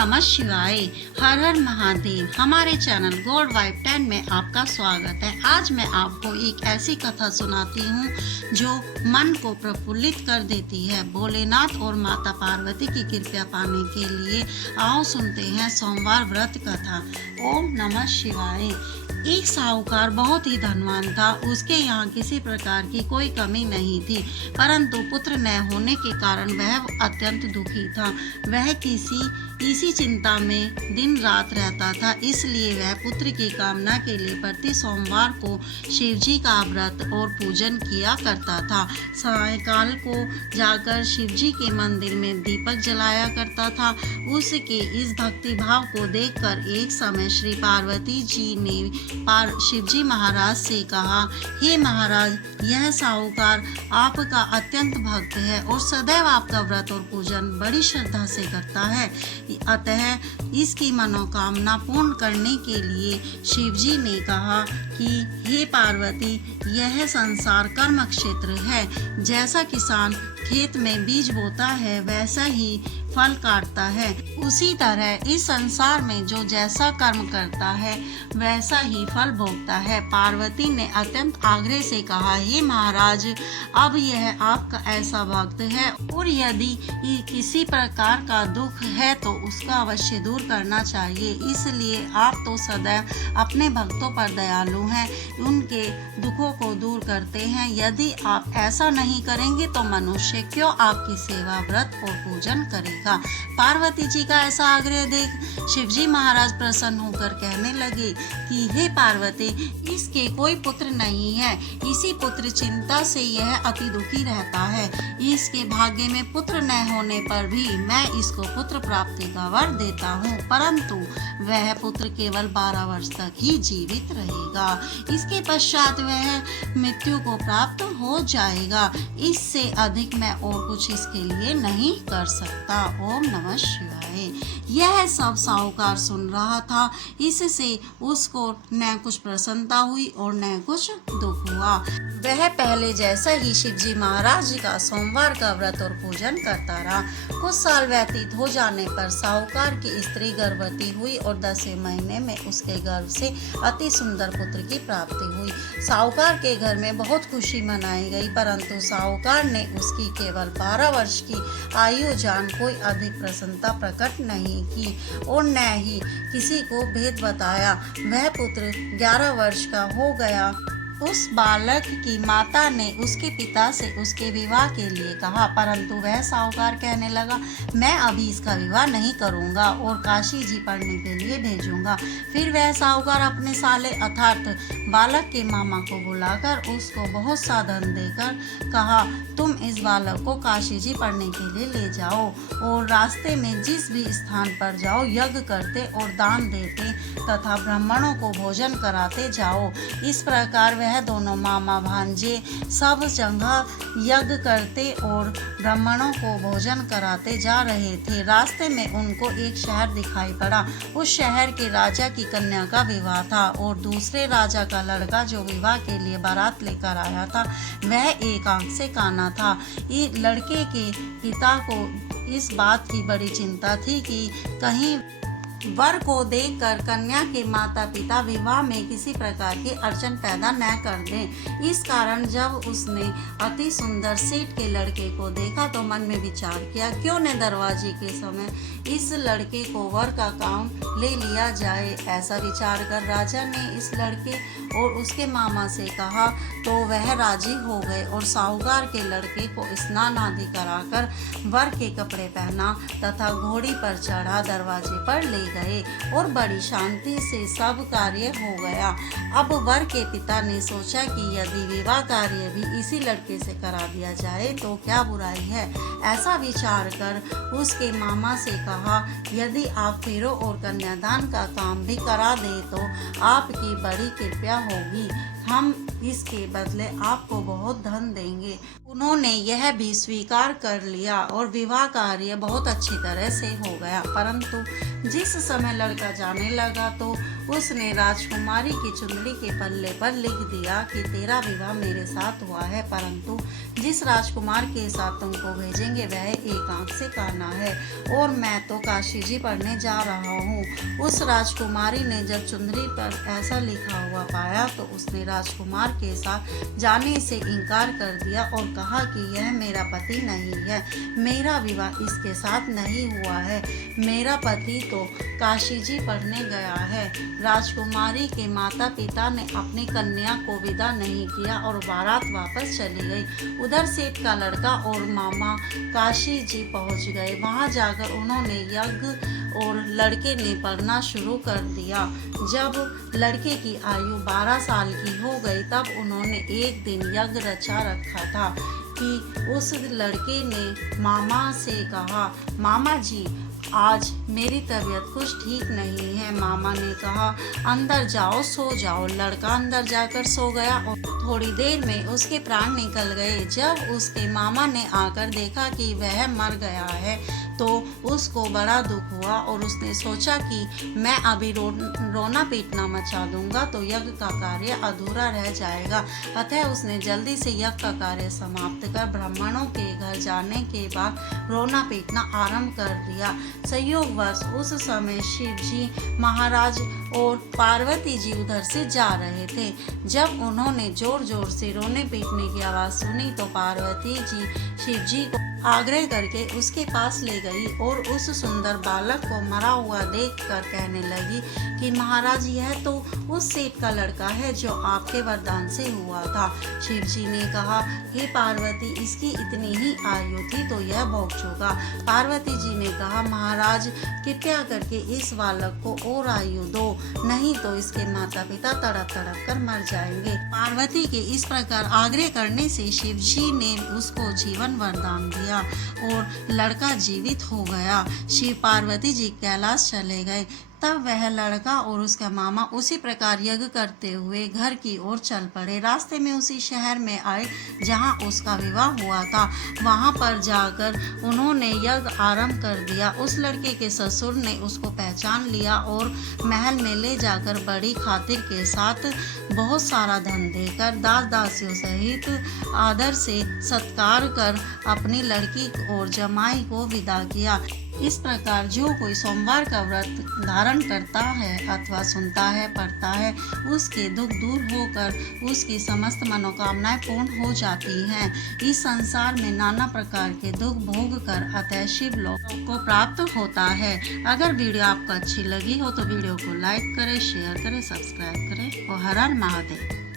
नमः शिवाय। हर हर महादेव। हमारे चैनल गोल्ड वाइब 10 में आपका स्वागत है। आज मैं आपको एक ऐसी कथा सुनाती हूँ जो मन को प्रफुल्लित कर देती है। भोलेनाथ और माता पार्वती की कृपा पाने के लिए आओ सुनते हैं सोमवार व्रत कथा। ओम नमः शिवाय। एक साहूकार बहुत ही धनवान था। उसके यहाँ किसी प्रकार की कोई कमी नहीं थी, परंतु पुत्र न होने के कारण वह अत्यंत दुखी था। वह इसी चिंता में दिन रात रहता था। इसलिए वह पुत्र की कामना के लिए प्रति सोमवार को शिव जी का व्रत और पूजन किया करता था। सायंकाल को जाकर शिव जी के मंदिर में दीपक जलाया करता था। उसके इस भक्ति भाव को देखकर एक समय श्री पार्वती जी ने शिव जी महाराज से कहा, हे महाराज, यह साहूकार आपका अत्यंत भक्त है और सदैव आपका व्रत और पूजन बड़ी श्रद्धा से करता है। अतः इसकी मनोकामना पूर्ण करने के लिए शिव जी ने कहा कि हे पार्वती, यह संसार कर्म क्षेत्र है। जैसा किसान खेत में बीज बोता है वैसा ही फल काटता है, उसी तरह इस संसार में जो जैसा कर्म करता है वैसा ही फल भोगता है। पार्वती ने अत्यंत आग्रह से कहा, हे महाराज, अब यह आपका ऐसा भक्त है और यदि किसी प्रकार का दुख है तो उसका अवश्य दूर करना चाहिए। इसलिए आप तो सदैव अपने भक्तों पर दयालु हैं, उनके दुखों को दूर करते हैं। यदि आप ऐसा नहीं करेंगे तो मनुष्य क्यों आपकी सेवा व्रत और पूजन करेगा। पार्वती जी का ऐसा आग्रह देख शिवजी महाराज प्रसन्न होकर कहने लगे कि हे पार्वती, इसके कोई पुत्र नहीं है। इसी पुत्र चिंता से यह अति दुखी रहता है। इसके भाग्य में पुत्र न होने पर भी मैं इसको पुत्र प्राप्ति का वर देता हूँ, परंतु वह पुत्र केवल 12 वर्ष तक ही जीवित रहेगा। इसके पश्चात वह मृत्यु को प्राप्त हो जाएगा। इससे अधिक मैं और कुछ इसके लिए नहीं कर सकता। ओम नमः शिवाय। यह सब साहूकार सुन रहा था। इससे उसको न कुछ प्रसन्नता हुई और न कुछ दुख हुआ। वह पहले जैसा ही शिवजी महाराज का सोमवार का व्रत और पूजन करता रहा। कुछ साल व्यतीत हो जाने पर साहूकार की स्त्री गर्भवती हुई और 10वें महीने में उसके गर्भ से अति सुंदर पुत्र की प्राप्ति हुई। साहूकार के घर में बहुत खुशी मनाई गई, परंतु साहूकार ने उसकी केवल 12 वर्ष की आयु जान कोई अधिक प्रसन्नता प्रकट नहीं की और न ही किसी को भेद बताया। वह पुत्र 11 वर्ष का हो गया। उस बालक की माता ने उसके पिता से उसके विवाह के लिए कहा, परंतु वह साहूकार कहने लगा, मैं अभी इसका विवाह नहीं करूंगा और काशी जी पढ़ने के लिए भेजूंगा। फिर वह साहूकार अपने साले अर्थात बालक के मामा को बुलाकर उसको बहुत सा धन देकर कहा, तुम इस बालक को काशी जी पढ़ने के लिए ले जाओ और रास्ते में जिस भी स्थान पर जाओ यज्ञ करते और दान देते तथा ब्राह्मणों को भोजन कराते जाओ। इस प्रकार वह दोनों मामा भांजे सब जगह यज्ञ करते और ब्राह्मणों को भोजन कराते जा रहे थे। रास्ते में उनको एक शहर दिखाई पड़ा। उस शहर के राजा की कन्या का विवाह था और दूसरे राजा का लड़का जो विवाह के लिए बारात लेकर आया था वह एक आंख से काना था। इस लड़के के पिता को इस बात की बड़ी चिंता थी कि कहीं वर को देखकर कन्या के माता पिता विवाह में किसी प्रकार की अड़चन पैदा न कर दें। इस कारण जब उसने अति सुंदर सेठ के लड़के को देखा तो मन में विचार किया, क्यों न दरवाजे के समय इस लड़के को वर का काम ले लिया जाए। ऐसा विचार कर राजा ने इस लड़के और उसके मामा से कहा तो वह राजी हो गए और साहूकार के लड़के को स्नान आदि कराकर वर के कपड़े पहना तथा घोड़ी पर चढ़ा दरवाजे पर ले गए और बड़ी शांति से सब कार्य हो गया। अब वर के पिता ने सोचा कि यदि विवाह कार्य भी इसी लड़के से करा दिया जाए तो क्या बुराई है। ऐसा विचार कर उसके मामा से कहा, यदि आप फेरों और कन्यादान का काम भी करा दे तो आपकी बड़ी कृपया होगी। हम इसके बदले आपको बहुत धन देंगे। उन्होंने यह भी स्वीकार कर लिया और विवाह कार्य बहुत अच्छी तरह से हो गया। परंतु जिस समय लड़का जाने लगा तो उसने राजकुमारी की चुंदड़ी के पल्ले पर लिख दिया कि तेरा विवाह मेरे साथ हुआ है, परंतु जिस राजकुमार के साथ तुमको भेजेंगे वह एक आंख से काना है और मैं तो काशी जी पढ़ने जा रहा हूँ। उस राजकुमारी ने जब चुंदड़ी पर ऐसा लिखा हुआ पाया तो उसने राजकुमार के साथ जाने से इनकार कर दिया और कहा कि यह मेरा पति नहीं है, मेरा विवाह इसके साथ नहीं हुआ है, मेरा पति तो काशी जी पढ़ने गया है। राजकुमारी के माता पिता ने अपनी कन्या को विदा नहीं किया और बारात वापस चली गई। उधर सेठ का लड़का और मामा काशी जी पहुंच गए। वहां जाकर उन्होंने यज्ञ और लड़के ने पढ़ना शुरू कर दिया। जब लड़के की आयु 12 साल की हो गई तब उन्होंने एक दिन यज्ञ रचा रखा था कि उस लड़के ने मामा से कहा, मामा जी आज मेरी तबीयत कुछ ठीक नहीं है। मामा ने कहा, अंदर जाओ सो जाओ। लड़का अंदर जाकर सो गया और थोड़ी देर में उसके प्राण निकल गए। जब उसके मामा ने आकर देखा कि वह मर गया है तो उसको बड़ा दुख हुआ और उसने सोचा कि मैं अभी रोना पीटना मचा दूंगा तो यज्ञ का कार्य अधूरा रह जाएगा। अतः उसने जल्दी से यज्ञ का कार्य समाप्त कर ब्राह्मणों के घर जाने के बाद रोना पीटना आरंभ कर दिया। संयोगवश उस समय शिव जी महाराज और पार्वती जी उधर से जा रहे थे। जब उन्होंने जोर जोर से रोने पीटने की आवाज़ सुनी तो पार्वती जी शिव जी को आग्रह करके उसके पास ले गई और उस सुंदर बालक को मरा हुआ देखकर कहने लगी कि महाराज यह तो उस सेठ का लड़का है जो आपके वरदान से हुआ था। शिव जी ने कहा, हे पार्वती इसकी इतनी ही आयु थी तो यह भोग चुका। पार्वती जी ने कहा, महाराज कृपया करके इस बालक को और आयु दो, नहीं तो इसके माता पिता तड़प तड़प कर मर जाएंगे। पार्वती के इस प्रकार आग्रह करने से शिव जी ने उसको जीवन वरदान दिया और लड़का जीवित हो गया। शिव पार्वती जी कैलाश चले गए। तब वह लड़का और उसका मामा उसी प्रकार यज्ञ करते हुए घर की ओर चल पड़े। रास्ते में उसी शहर में आए जहां उसका विवाह हुआ था। वहां पर जाकर उन्होंने यज्ञ आरंभ कर दिया। उस लड़के के ससुर ने उसको पहचान लिया और महल में ले जाकर बड़ी खातिर के साथ बहुत सारा धन देकर दास दासियों सहित आदर से सत्कार कर अपनी लड़की और जमाई को विदा किया। इस प्रकार जो कोई सोमवार का व्रत धारण करता है अथवा सुनता है पढ़ता है उसके दुख दूर होकर उसकी समस्त मनोकामनाएं पूर्ण हो जाती हैं। इस संसार में नाना प्रकार के दुख भोग कर अतः शिव लोक को प्राप्त होता है। अगर वीडियो आपको अच्छी लगी हो तो वीडियो को लाइक करें, शेयर करें, सब्सक्राइब करें और हर हर महादेव।